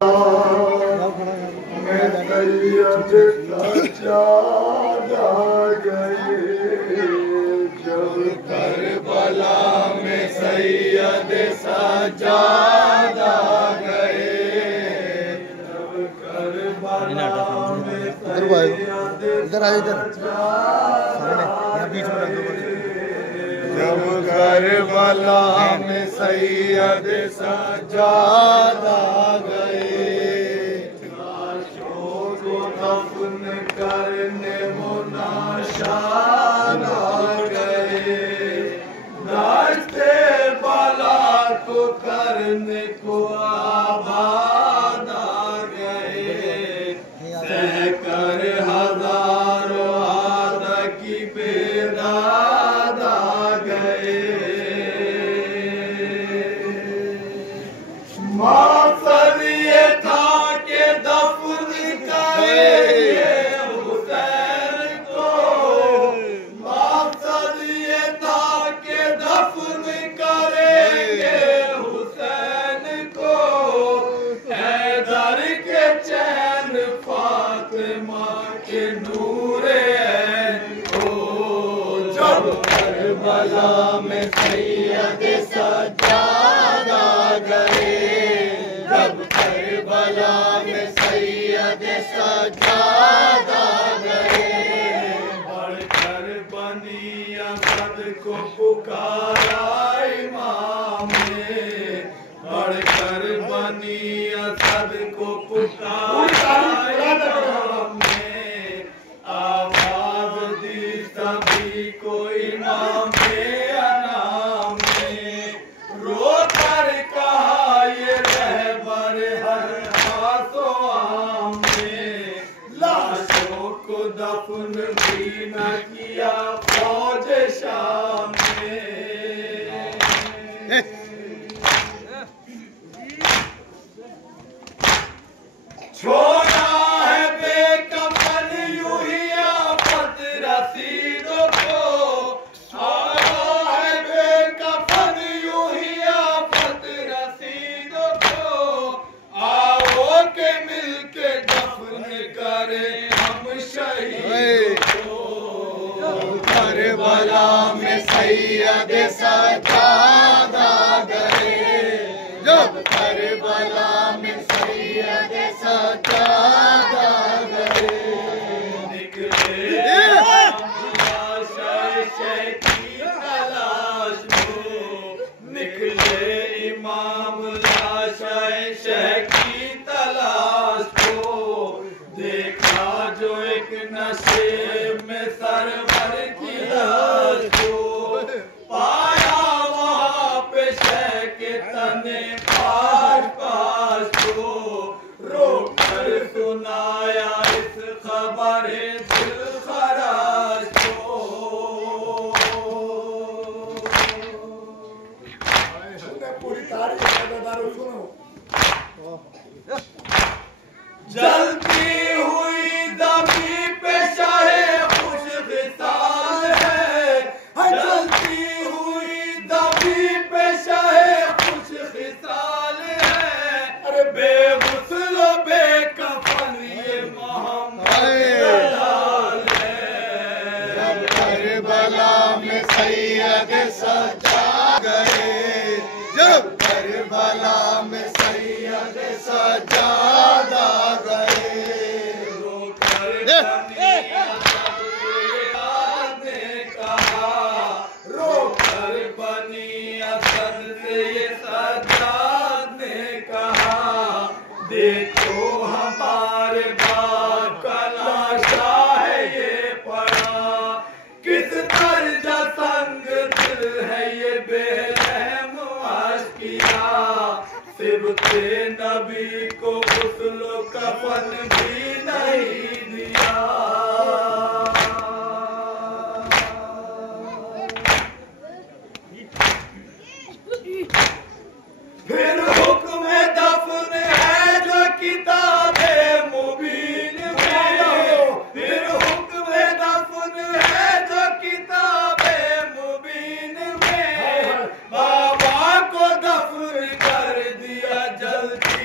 मैं सैयद सज्जादा गए, जब करबला में सैयद सज्जादा गए, जब करबला में इधर आए, इधर यहाँ बीच में रख दो। जब करबला में सैयद सज्जादा गए, लाशों को दफन करने मुनाशादा गए, नाचते बला को करने को आबाद आ गए, सहकर हजारों आदा की बेदाद आ गए। मकसद ये था कि दफन करेंगे हुसैन को, मकसद ये था कि दफन करेंगे हुसैन को, हैदर के चैन फातिमा के नूरे को, जब करबला में सैयद सज्जादा गए, जब करबला में सैयद सज्जादा गए, बढ़कर बनी असद को पुकारा इमाम ने, बढ़कर बनी असद को पुकारा इमाम ने, आवाज दी सभी को इमाम के नाम ने, रो कर कहा ये रहबर हर हाथों आम ने, लाशों को दफन भी न किया फौज शाम ने। छोड़ा है बेकफन यूं ही आफत रसीदों को, छोड़ा है बेकफन यूं ही आफत रसीदों को, आओ के मिलके दफन करें हम शहीदों को, करबला में सैयद सज्जादा गए, जब करबला में सैयद सज्जादा गए, निकले शय की तलाश को, निकले इमाम लाशय शह की तलाश को, देखा जो एक नशे में सरवर की लाश को, पाया वहाँ पे शह के तने पाश पाश को, रोक कर सुनाया इस खबर दिल खराश को। पूरी तारीख सुनो। जलती हुई दबी पे शाहे खुश खिसाल है, जलती हुई दबी पे शाहे खुश खिसाल है, अरे बेगुस्ल बेकफन ये मोहम्मद दलाल है, जब करबला में सैयद सज्जादा गए, जब करबला में सैयद सज्जादा गए, रोकर बनी असद ने कहा, रोकर बनी असद से ये सज्जाद ने कहा, देखो हमारे बाप का लाशा है ये पड़ा, किस तर्ज संग दिल है ये बेरहम आशिया, सिबते नबी को गुस्ल कफन भी नहीं दिया। फिर हुक्म दफन है जो किताबे मुबीन में, फिर हुक्म दफन है जो किताबे मुबीन में, बाबा को दफन कर दिया जल्दी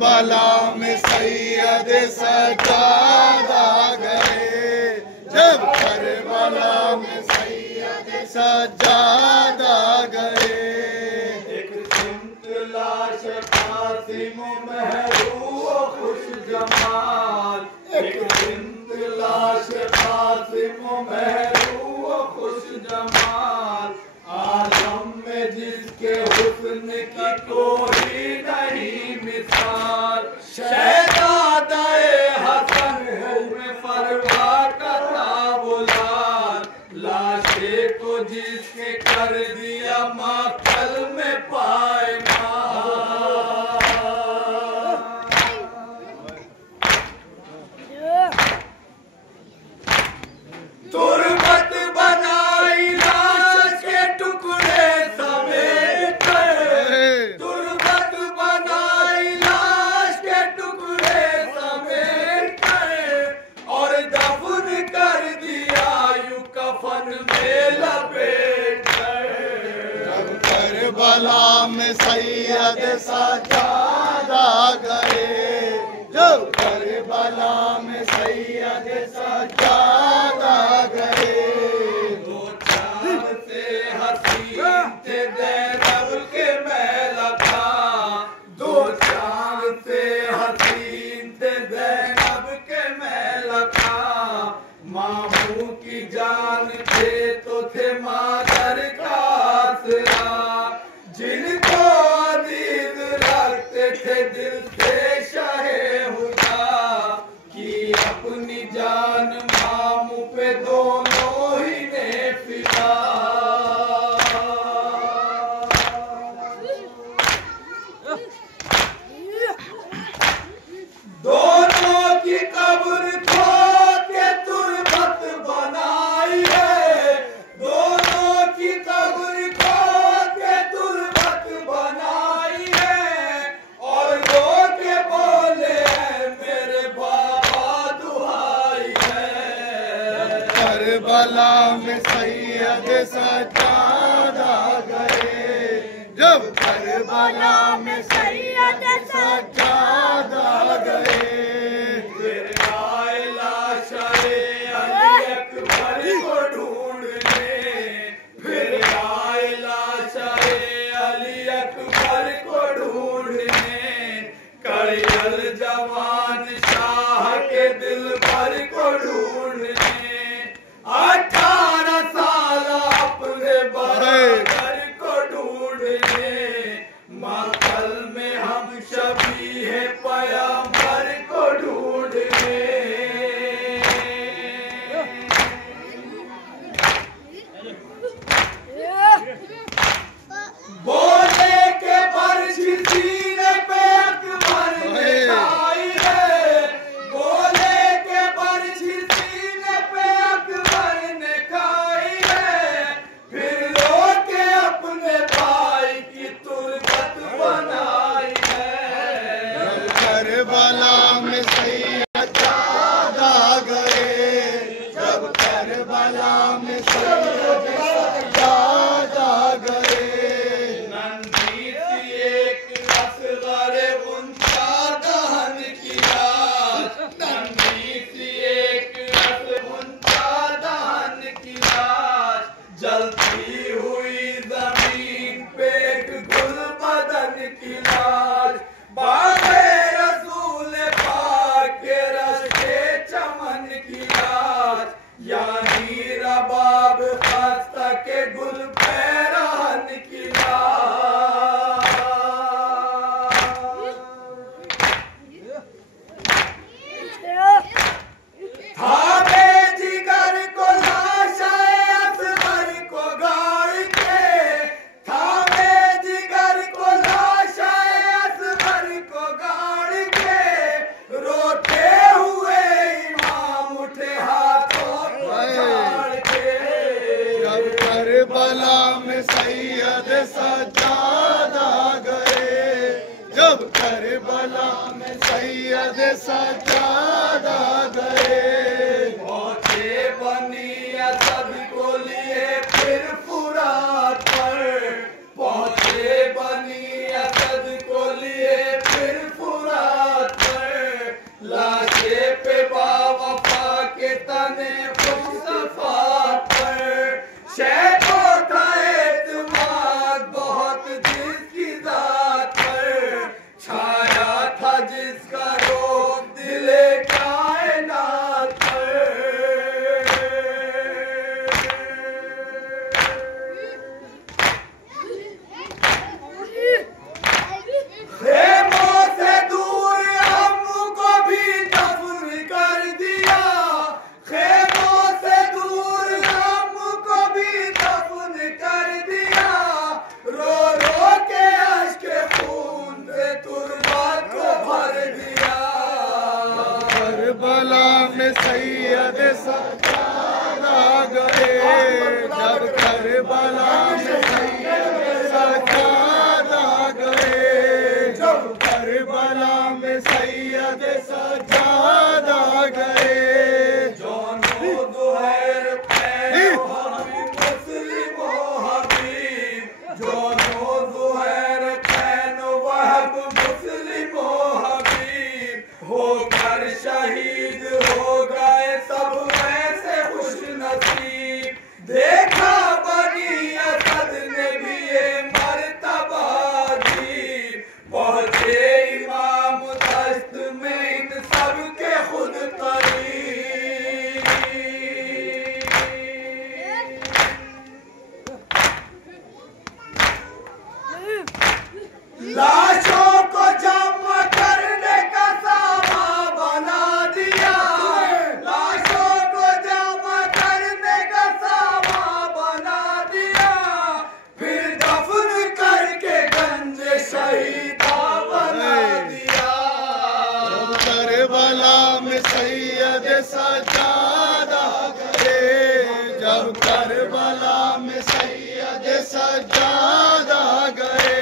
करबला में सैयद सज्जाद आ गए, जब करबला में सैयद सज्जाद आ गए। एक सिमत लाश कासिम महबूब खुश जमाल, एक सिमत लाश कासिम महबूब खुश जमाल, आलम में जिसके हुस्न की कोई नहीं मिसाल। शहजादाए हसन में फरवा का था वो लाल, लाशे को जिसके कर दिया मातल में पाए तुरबत बनाई लाश के टुकड़े समेट, तुरबत बनाई लाश के टुकड़े समेट, और दफन कर दिया यूं कफन में लपेट। जब करबला में सैयद सज्जाद आ गए, जब करबला में सैयद सज्जाद आ गए। दो चांद से हसीन थे ज़ैनब के महल था, दो चांद से हसीन थे ज़ैनब के महल था, मामू की जान थे तो थे मादर का आसरा, जिनको अजीज रखते थे दिल से शाहे हुदा, कि अपनी जान मामू पे दोनों ही ने फिदा। दोनों की कब्र खोद के तुरबत बनाई है, दोनों की कब्र खोद के तुरबत बनाई है, और रो के बोले मेरे बाबा दुहाई है। करबला में सैयद सज्जाद आ गए, जब करबला में सैयद सज्जाद आ गए। फिर आए लाशाए अली अकबर को ढूंढने, फिर आए लाशाए अली अकबर को ढूंढने, कड़ियल जवान शाह के दिल भर को ढूंढने, 18 साल अपने बराबर को ढूंढने, मातल में हम शबीह पैगंबर को ढूंढने। बोले के बरछी सीने पे अकबर ने खाई है, बोले के बरछी सीने पे अकबर ने खाई है, फिर रो के अपने भाई की तुरबत बनाई है। करबला में सैयद सज्जाद आ गए, जब करबला में सैयद सज्जाद आ गए। नन्ही सी एक असगर उनका दहन किया, नन्ही सी एक उनका दहन किया, जलती हुई जमीन पे एक गुल बदन की लाश, बागे रसूल पाक के रश्के चमन की लाश, यानी रबाब खास्ता के गुल पैरान की लाश। थामे जिगर को लाशाए असगर को गाड़ के, थामे जिगर को लाशाए असगर को गाड़ के, रोते हुए इमाम उठे हाथों को झाड़ के। जब करबला में सैयद सज्जाद आ गए, जब करबला में सैयद सज्जाद आ गए। पहुंचे बनी असद को लिए फिर फुरात पर, पहुंचे बनी असद को लिए फिर फुरात लाशों को जमा करने का सामान बना दिया, लाशों को जमा करने का सामान बना दिया, फिर दफन करके गंज शहीदा बना दिया। करबला में सैयद सज्जाद आ गए, जब करबला में सैयद सज्जाद आ गए।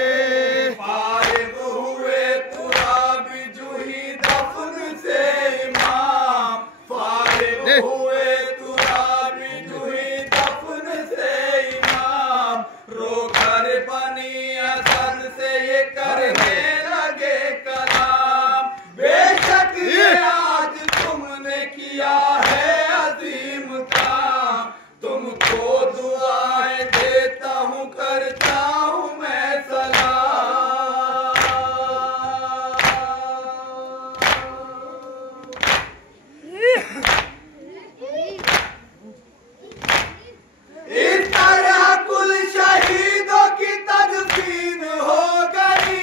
फारिग हुए तुराबी जूही दफन से इमाम, फारिग हुए तुराबी जूही दफन से इमाम, रोकर बनी असद से ये करने लगे कलाम। बेशक ये आज तुमने किया है अजीम काम, तुमको दुआएं देता हूँ करता हूँ मैं सलाम। इस तरह कुल शहीदों की तदफीन हो गई,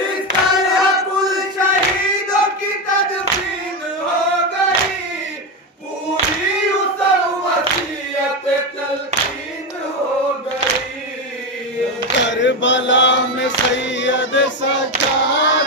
इस तरह कुल शहीदों की तदफीन हो गई, पूरी उस वसीयत तलकीन हो गई। करबला में सैयद सज्जाद